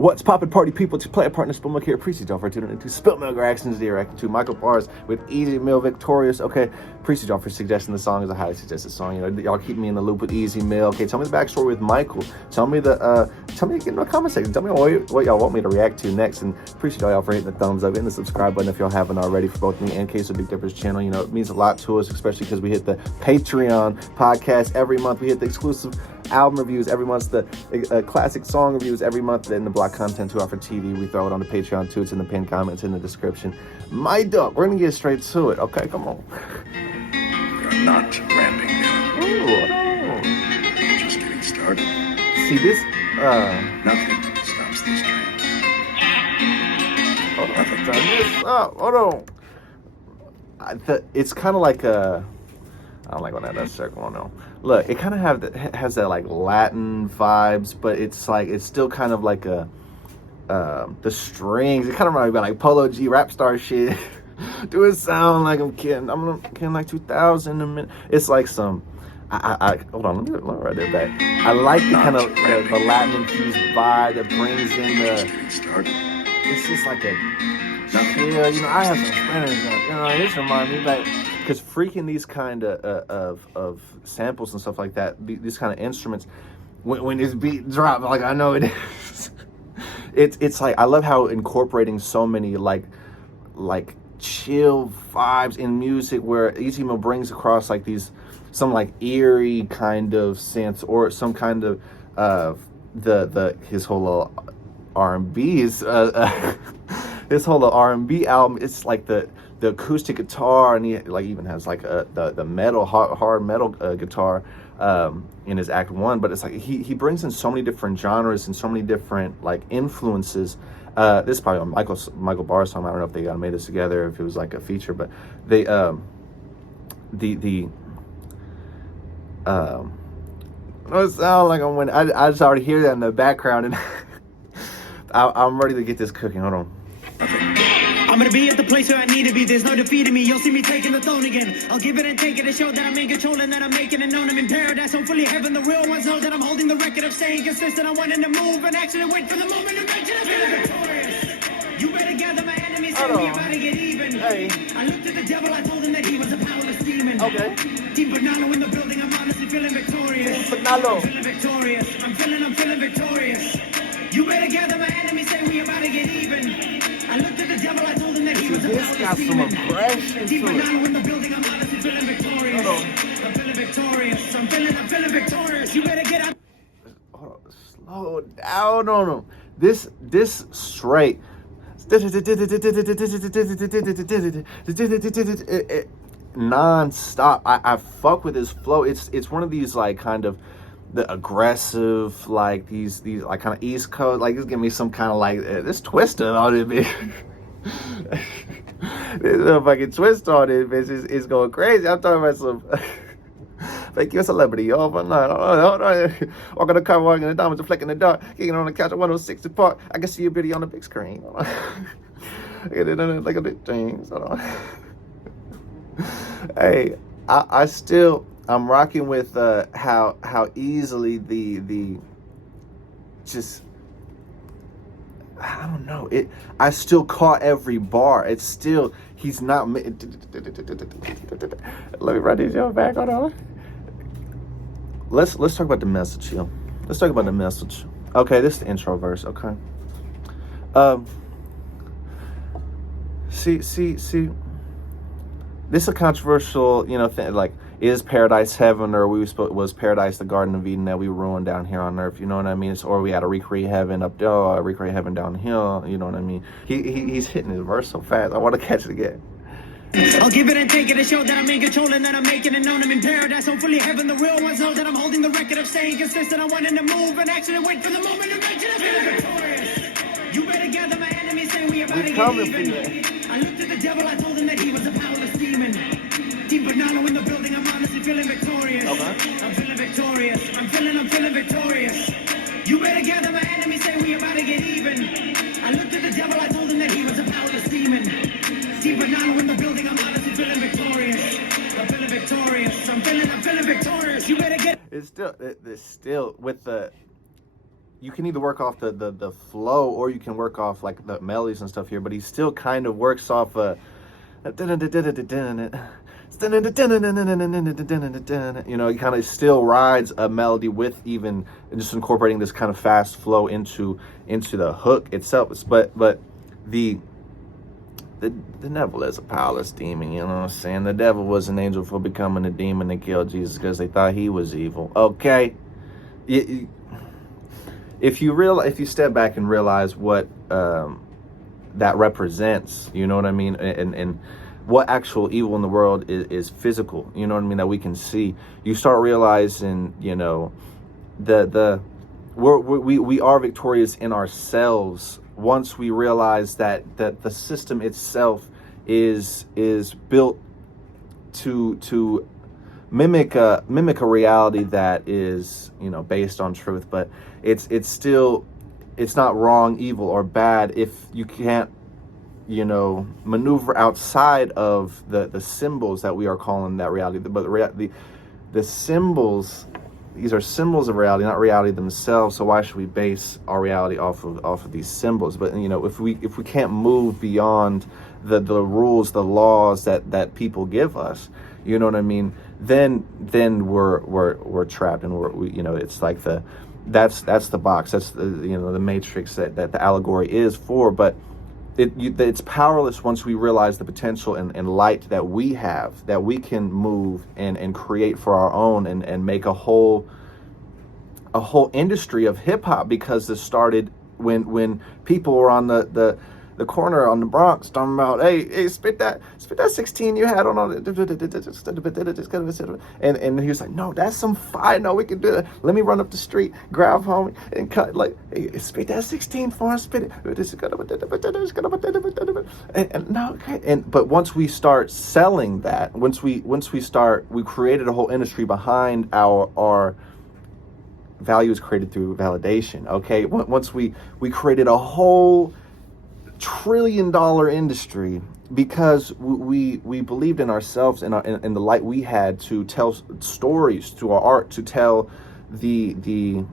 What's poppin' party people? To play a partner spiltMilk here. Appreciate y'all for tuning into spiltMilk reactions. They're reacting to Michael Bars with Easy Mill Victorious. Okay, appreciate y'all for suggesting the song. Is a highly suggested song. You know, y'all keep me in the loop with Easy Mill. Okay, tell me the backstory with Michael. Tell me get in the comment section. Tell me what y'all want me to react to next. And appreciate y'all for hitting the thumbs up and the subscribe button if y'all haven't already for both me and Case of Big Dipper's channel. You know, it means a lot to us, especially because we hit the Patreon podcast every month. We hit the exclusive album reviews every month, the classic song reviews every month, and the block content too for TV. We throw it on the Patreon too. It's in the pinned comments in the description. My duck, we're gonna get straight to it. Okay, come on. We're not ramping down. Ooh, Just getting started. see this? Nothing stops these trains. Hold on, turn this up. Hold on. It's kind of like a. I don't like when that does circle. No, look, it kind of has that like Latin vibes, but it's like it's still kind of like a the strings. It kind of reminds me of like Polo G rap star shit. Do it sound like I'm kidding? I'm kidding like 2000 a minute. It's like some. I hold on. Let me write that back. I like the kind of the Latin infused vibe that brings in the. Just getting started. It's just like a. Yeah, you know, I have some Spanish. You know, this reminds me like. Because freaking these kind of samples and stuff like that, these kind of instruments, when this beat drops, like I know it is, it's like I love how incorporating so many like chill vibes in music, where Easy Mo brings across like some like eerie kind of synths or some kind of his whole little R&B is his whole R&B album. It's like the acoustic guitar, and he like even has like the metal hard metal guitar in his act one. But it's like he brings in so many different genres and so many different like influences. This is probably on Michael Bars song. I don't know if they made this together, if it was like a feature, but they no, it sounds like I'm winning. I just already hear that in the background, and I'm ready to get this cooking. Hold on. I'm gonna be at the place where I need to be. There's no defeating me. You'll see me taking the throne again. I'll give it and take it and show that I'm in control and that I'm making it known. I'm in paradise, hopefully heaven. The real ones know that I'm holding the record of staying consistent. I'm wanting to move and actually wait for the moment to mention I'm feeling victorious. You better gather my enemies, say we about to get even. Hey. I looked at the devil, I told him that he was a powerless demon. Okay. Team Banalo in the building, I'm honestly feeling victorious. Banalo. I'm feeling victorious. I'm feeling victorious. You better gather my enemies, say we about to get even. I looked at the devil, I told him that he was a This got some aggression to it. in the building, I'm honestly feeling victorious. I'm feeling victorious. I'm feeling victorious. You better get up. Hold on, slow down on him. This straight. Non-stop. I fuck with his flow. It's one of these like kind of the aggressive, like these like kind of East Coast, like it's giving me some kind of like this twist on it, bitch. This fucking twist on it, bitch. Is going crazy. I'm talking about some like you're a celebrity overnight. Hold on. Walking the car, walking the diamonds, reflecting the dark, kicking on the couch at 106 Park. I can see your beauty on the big screen. Look at it, look at the things. Hold on. Hey, I'm rocking with how easily the just I don't know it. I still caught every bar. It's still he's not. Let me write these y'all back. Hold on. Let's talk about the message here. Let's talk about the message. Okay, this is the intro verse. Okay. See. This is a controversial, you know, thing. Like, is paradise heaven, or was paradise the Garden of Eden that we ruined down here on earth? You know what I mean? Or we had to recreate heaven up there, or recreate heaven down here. You know what I mean? He's hitting his verse so fast. I want to catch it again. I'll give it and take it and show that I'm in control and that I'm making it known. I'm in paradise, hopefully heaven. The real ones know that I'm holding the record of staying consistent. I'm wanting to move and actually wait for the moment to mention I'm feeling victorious. You better gather my enemies, say we about to get even. I looked at the devil, I told him that he was a powerless demon. Team Banalo in the building, I'm honestly feeling victorious. Okay. I'm feeling victorious. I'm feeling victorious. You better gather my enemies, say we about to get even. I looked at the devil, I told him that he was a powerless demon. Team Banalo in the building, I'm honestly feeling victorious. I'm feeling victorious. I'm feeling victorious. You better get. It's still with the you can either work off the flow, or you can work off like the melodies and stuff here, but he still kind of works off a he kind of still rides a melody with even just incorporating this kind of fast flow into the hook itself. But the devil is a powerless demon, you know what I'm saying? The devil was an angel for becoming a demon to kill Jesus because they thought he was evil. Okay, if you step back and realize what that represents, you know what I mean, and what actual evil in the world is physical, you know what I mean, that we can see, you start realizing, you know, we are victorious in ourselves once we realize that the system itself is built to mimic a reality that is, you know, based on truth, but it's not wrong, evil, or bad if you can't, you know, maneuver outside of the symbols that we are calling that reality. But the symbols, these are symbols of reality, not reality themselves. So why should we base our reality off of these symbols? But, you know, if we can't move beyond the rules, the laws that people give us, you know what I mean, then we're trapped, and we you know, it's like that's the box, that's the, you know, the matrix that the allegory is for. But it's powerless once we realize the potential and light that we have, that we can move and create for our own and make a whole industry of hip hop, because this started when people were on the corner on the Bronx talking about, hey, spit that 16 you had on and he was like, no, that's some fire, no, we can do that, let me run up the street, grab homie and cut, like, hey, spit that 16 for us, spit it, but once we start selling that, once we created a whole industry behind our value is created through validation. Okay, once we created a whole $1 trillion industry because we believed in ourselves and in the light we had to tell stories through our art, to tell to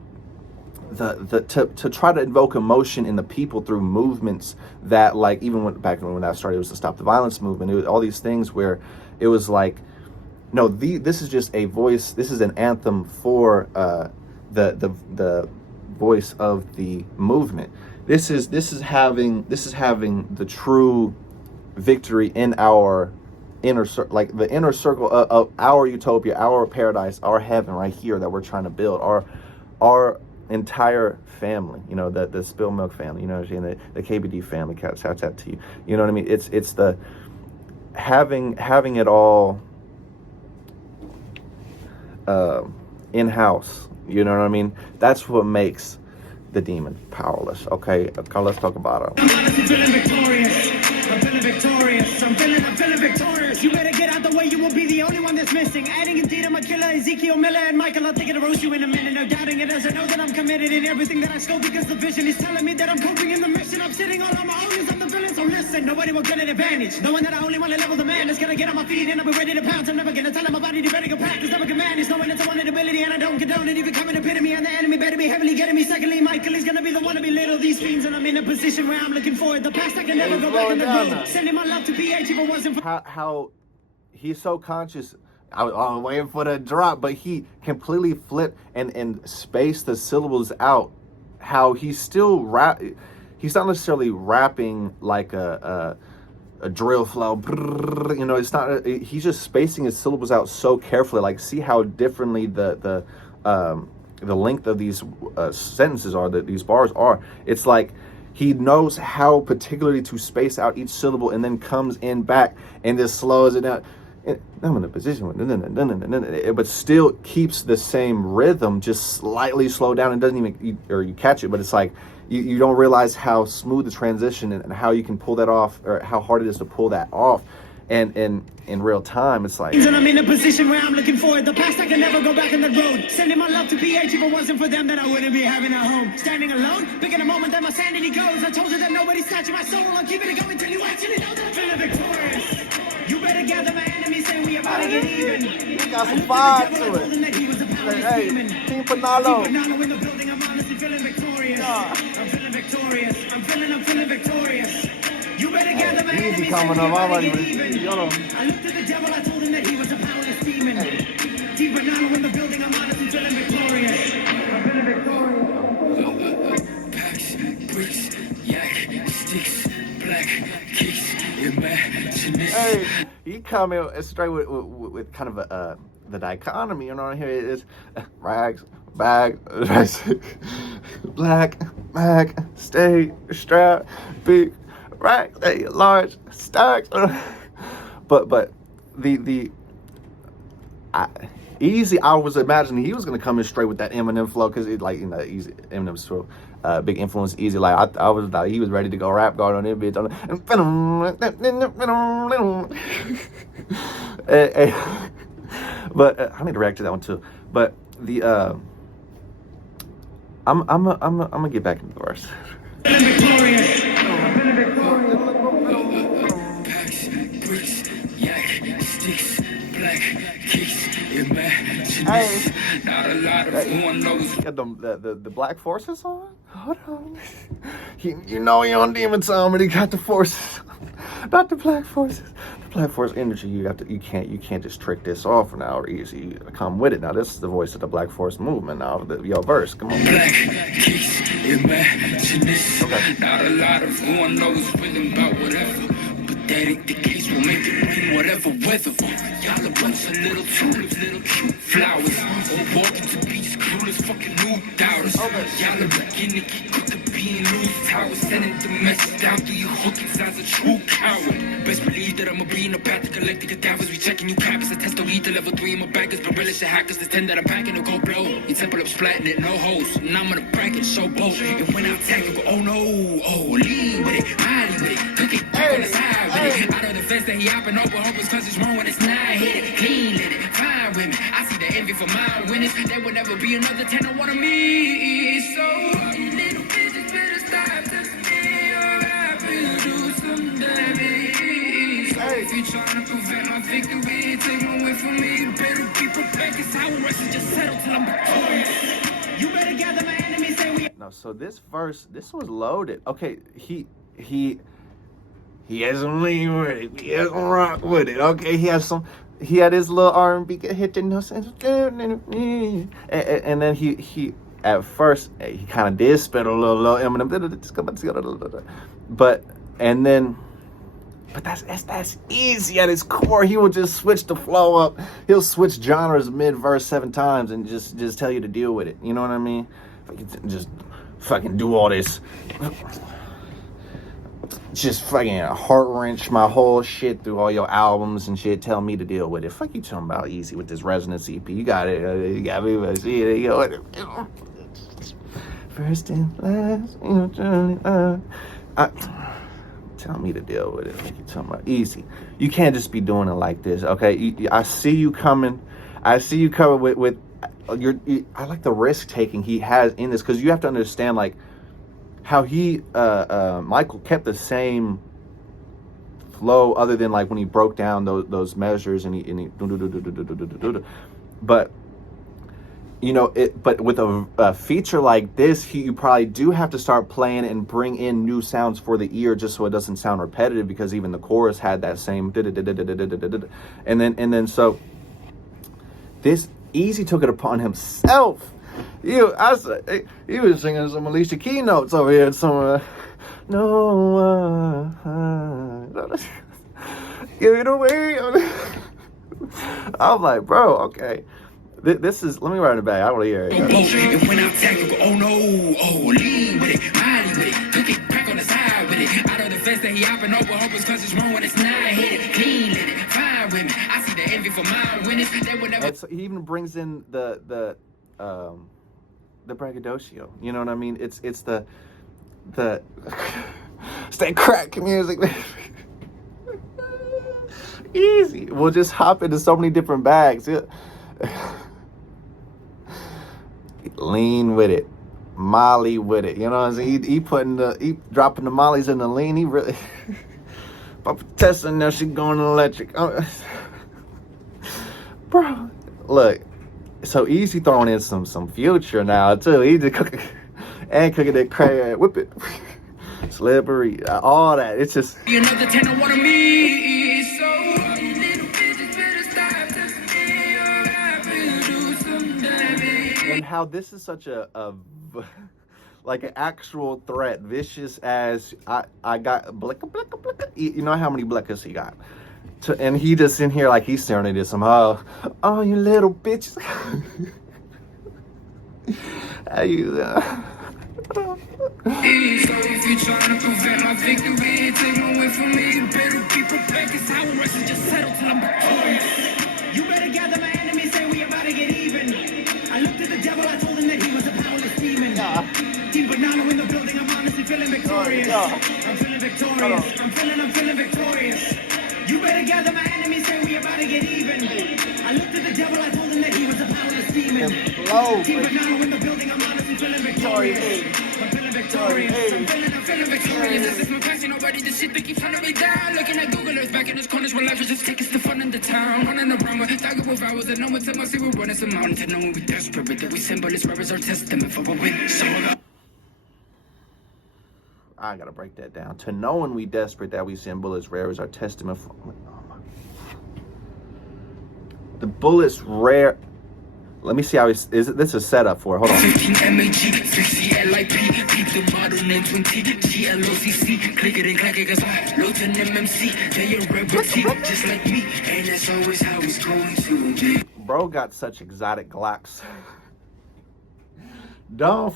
try to invoke emotion in the people through movements that, like, even back when that started, it was the Stop the Violence movement. It was all these things where it was like, no, this is just a voice. This is an anthem for the voice of the movement. This is having the true victory in our inner circle, like the inner circle of our utopia, our paradise, our heaven right here that we're trying to build. Our entire family, you know, the spiltMilk family, you know what I'm saying, the KBD family, CASHAPP to you. You know what I mean? It's the having it all in-house. You know what I mean? That's what makes the demon powerless. Okay, let's talk about it. I'm feeling victorious. I'm feeling victorious. You better get out the way. You will be the only one that's missing. Adding indeed, I'm a killer. Ezekiel, Miller, and Michael. I'll take it to roast you in a minute. No doubting it, as I know that I'm committed in everything that I scope, because the vision is telling me that I'm coping in the mission. I'm sitting all on my own as I'm the villain. So listen, nobody will get an advantage. Knowing that I only want to level the man is gonna get on my feet and I'll be ready to pounce. I'm never gonna tell my body to better go practice. Never can manage. Knowing it's a wanted ability and I don't condone it. Even coming to pit me and the enemy better be heavily getting me. Secondly, Michael is gonna be the one to belittle these fiends, and I'm in a position where I'm looking forward. The past I can never go back in the road. Sending my love to PH if it wasn't for how he's so conscious. I was waiting for the drop, but he completely flipped and spaced the syllables out. How he's still he's not necessarily rapping like a drill flow, you know, it's not, he's just spacing his syllables out so carefully. Like, see how differently the length of these sentences are, that these bars are. It's like he knows how particularly to space out each syllable, and then comes in back and just slows it down. I'm in a position but still keeps the same rhythm, just slightly slowed down, and doesn't even, or you catch it, but it's like you don't realize how smooth the transition and how you can pull that off, or how hard it is to pull that off. And in real time, it's like, and I'm in a position where I'm looking forward. The past I can never go back in the road. Sending my love to PH if it wasn't for them, then I wouldn't be having a home. Standing alone, picking a moment that my sanity goes. I told you that nobody's snatching my soul. I'm keeping it going till you actually know that I'm feeling victorious. You better gather my enemies, saying we about to get even. We got some vibe to it. That he was a Hey, Team Panalo. in the building, I'm honestly feeling victorious. I'm feeling victorious. I'm feeling victorious. You better gather my Easy enemies. coming up already. You know. I looked at the devil, I told him that he was a powerless demon. Deep Banana in the building, I'm honestly feeling victorious. I'm feeling victorious. Packs, bricks, yak, sticks, black kicks, imagination. Hey, he coming straight with kind of a the dichotomy, you know, here it is rags, bag, black, bag, stay, strap, big, rack, stay, large, stacks. But Easy, I was imagining he was gonna come in straight with that Eminem flow, because it, like, you know, Easy, Eminem's flow, big influence, Easy. Like I was like, he was ready to go rap guard on that bitch. But I need to react to that one too. But the I'm gonna get back into the verse. Packs, bricks, yak, sticks, black kicks, imagination. Hey. Not a lot of fun knows. Got the Black Forces on? Hold on. You know you're on Demon Time, but he got the forces. Not the Black Forces. The Black Force energy, you can't just trick this off now or easy. You come with it. Now this is the voice of the Black Force movement now. Your verse. Come on. Black kicks, imagination. Okay. Not a lot of fun knows feeling about whatever. But that ain't the case, we'll make it rain, whatever weather. Y'all a bunch of little tulips, little cute flowers. All walking to beach, clueless, fucking new doubters. Y'all are beginning to get quick to being loose towers. Sending the message down through your hooking sounds a true coward. Best believe that I'ma be in a path to collect the cadavers. We checking you cappers. I test the weed to level 3 in my backers. But relish the hackers, the 10 that I'm packing to go blow. Your temple up splatting it, no hoes. And I'm gonna prank it, show both. And when I attack it, go, oh no, oh, lean with it, highly with it, cook it, back on the side with it. Out of the fence that he hopping over, hope it's cause it's wrong when it's not hit it. Clean lit it, fine with me. I see the envy for my winners. There will never be another 10 I wanna meet. So, little bitches better stop touching me, or I will do some damage. So if you tryna prevent my victory, take one away from me, you better be prepared, cause I will rush and just settle till I'm victorious. You better gather my enemies, say we. No, so this verse, this was loaded. Okay, he has some lean with it. He has some rock with it. Okay, he had his little R&B hit the notes, and then he at first he kind of did spit a little Eminem, but that's easy at its core. He will just switch the flow up. He'll switch genres mid-verse 7 times and just tell you to deal with it. You know what I mean? Just fucking do all this. Just fucking heart wrench my whole shit through all your albums and shit. Tell me to deal with it. Fuck you talking about Easy with this Resonance EP. You got it. You got me. See it. You know, first and last. You know, tell me to deal with it. Fuck you talking about Easy. You can't just be doing it like this. Okay. I see you coming. I see you coming with I like the risk taking he has in this, because you have to understand like how he Michael kept the same flow other than like when he broke down those measures and he but you know it. But with a feature like this, you probably do have to start playing and bring in new sounds for the ear, just so it doesn't sound repetitive, because even the chorus had that same and then so this Easy took it upon himself. He was singing some Alicia Keys notes over here somewhere. No, give it away. I'm like, bro, okay. This is, let me write it back. I want to hear it. And when I attack, you go, oh no, oh, lean with it, highly with it, cook it, crack on the side with it. Out of the fence that he hopping over, hope it's cause it's wrong when it's not hit it. Clean lit it, fine with me. I see the envy for my winners. They would never. He even brings in the braggadocio. You know what I mean? It's the stay crack music. Easy. We'll just hop into so many different bags. Yeah. Lean with it, Molly with it. You know what I'm saying? He dropping the mollies in the lean. He really Papa Tessa, now she going electric. Bro, look. So Easy throwing in some future now too. He just and cooking that crab, whip it, slippery, all that. It's just. Another 10 I wanna meet. So little bitches better stop touching me, or I will do some damage. And how this is such a like an actual threat, vicious as I got blicka blicka blicka. You know how many blickas he got, and he just in here like he's staring at this somehow. Oh, you little bitches. How you? So if you're trying to prevent my victory, take away from me, you better be prepared, cause I will wrestle, just settle till I'm victorious. You better gather my enemies, say we about to get even. I looked at the devil, I told him that he was a powerless demon. Team Banana in the building, I'm honestly feeling victorious. I'm feeling victorious. I'm feeling victorious. You better gather my enemies, say we about to get even. I looked at the devil, I told him that he was a powerless demon. Team Banana in the building, I'm honestly feeling victorious. I'm feeling victorious. I'm feeling victorious. This is my passion, nobody the shit that keeps hunting me down. Looking at Google Earth back in his corners where life was just taking the fun in the town. Running around with target with hours and no one tell us we're running some mountain. To know when we desperate, that we symbol is rivers our testament for what we saw. I gotta break that down. To knowing we desperate that we symbol as rare as our testament for. The bullet's rare. Let me see how is this a setup for it. Hold on. 15 MAG, 60 LIP, keep the model name 20, GLOCC, click it and clack it, cause low to MMC, they a rebelty, just like me, and that's always how it's going to be. Bro got such exotic Glocks. Don't.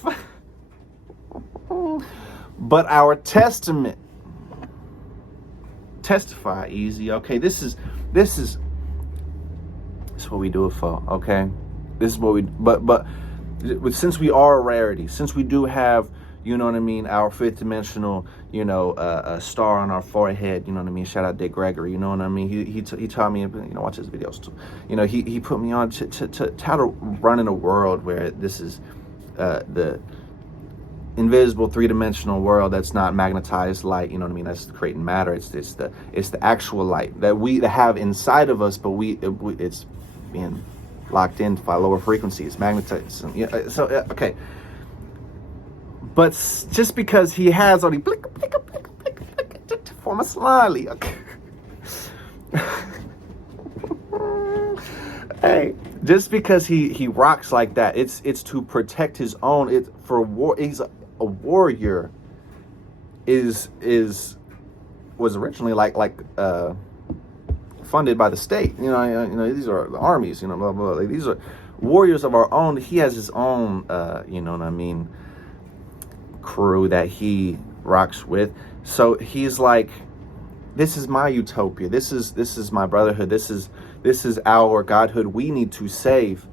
But our testament. Testify easy, okay? This is what we do it for, okay? This is what we, but since we are a rarity, since we do have, you know what I mean, our fifth dimensional, you know, a star on our forehead, you know what I mean. Shout out Dick Gregory, you know what I mean. He taught me, you know, watch his videos too. You know, he put me on to how to run in a world where this is the invisible three-dimensional world that's not magnetized light, you know what I mean, that's creating matter. It's the actual light that we have inside of us, but it's being locked in by lower frequencies, magnetized. Yeah, so okay, but just because he has all the blick for my slyly, okay. Hey, just because he rocks like that, it's to protect his own. It's for war. He's a warrior. Was originally like funded by the state. You know, these are the armies. You know, blah blah. Like, these are warriors of our own. He has his own. You know what I mean. Crew that he rocks with. So he's like, this is my utopia. This is my brotherhood. This is our godhood. We need to save.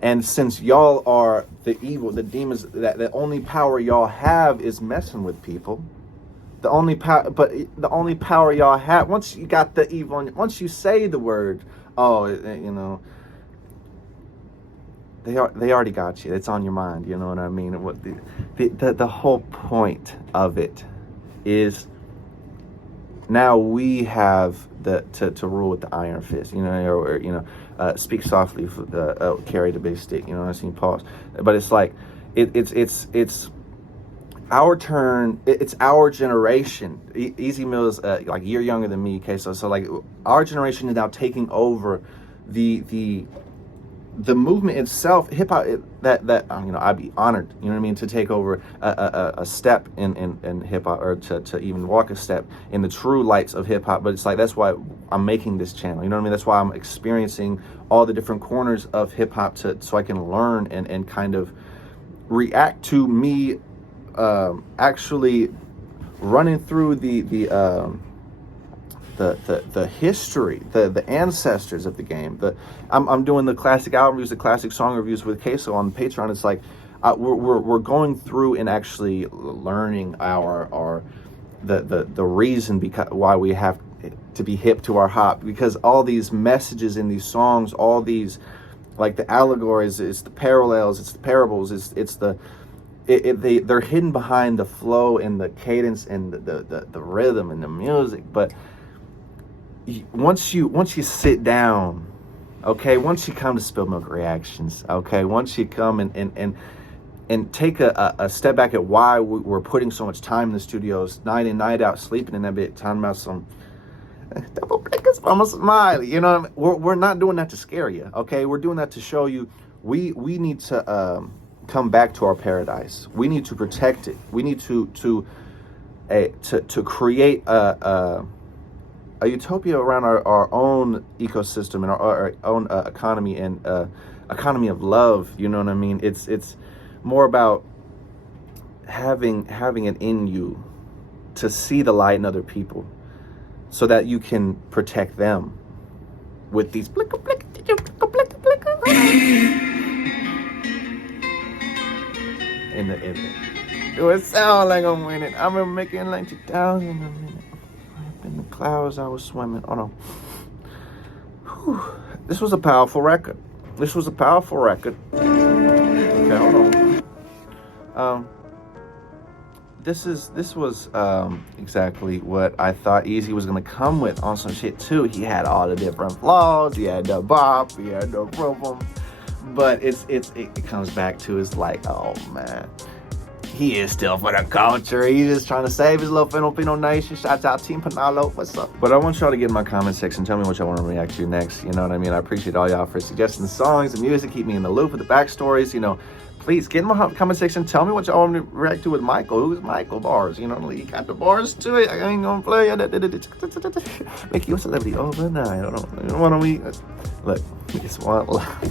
And since y'all are the evil, the demons, that the only power y'all have is messing with people. The only power y'all have, once you got the evil, once you say the word, you know, they already got you. It's on your mind. You know what I mean? What the whole point of it is, now we have to rule with the iron fist, you know, or you know, speak softly, carry the big stick. You know what I mean? Pause. But it's like it's our turn. It's our generation. Easy Mill's like a year younger than me. Okay, so like our generation is now taking over the movement itself, hip hop. That you know, I'd be honored, you know what I mean, to take over a step in hip hop, or to even walk a step in the true lights of hip hop. But it's like, that's why I'm making this channel. You know what I mean? That's why I'm experiencing all the different corners of hip hop so I can learn and kind of react to me actually running through the history, the ancestors of the game. I'm doing the classic album reviews, the classic song reviews with Queso on Patreon. It's like we're going through and actually learning the reason why we have to be hip to our hop, because all these messages in these songs, all these, like the allegories, it's the parallels, it's the parables, they're hidden behind the flow and the cadence and the rhythm and the music. But once you sit down, okay, once you come to Spilt Milk Reactions, okay, once you come and and take a step back at why we're putting so much time in the studios, night in, night out, sleeping in that bit, talking about some double blinkers from a smiley. You know what I mean? We're not doing that to scare you, okay? We're doing that to show you we need to come back to our paradise. We need to protect it. We need to create a utopia around our own ecosystem and our own economy and economy of love. You know what I mean? It's more about having it in you to see the light in other people, so that you can protect them with these blinker blinker blinker blinker blinker. It would sound like I'm winning. I'm gonna make it like 2,000 a minute. In the clouds I was swimming. Oh no. Whew. This was a powerful record. Okay, hold on. This was exactly what I thought Easy was gonna come with on some shit too. He had all the different flaws. He had the bop. He had the problem. But it comes back to, it's like, oh man, he is still for the culture. He's just trying to save his little Filipino nation. Shouts out Team Panalo. What's up? But I want y'all to get in my comment section. Tell me what y'all want to react to next. You know what I mean? I appreciate all y'all for suggesting the songs, the music, keep me in the loop with the backstories. You know, please get in my comment section. Tell me what y'all want to react to with Michael. Who's Michael bars? You know, he got the bars to it. I ain't gonna play it. Make you a celebrity overnight. I don't want to. Look, it's one life.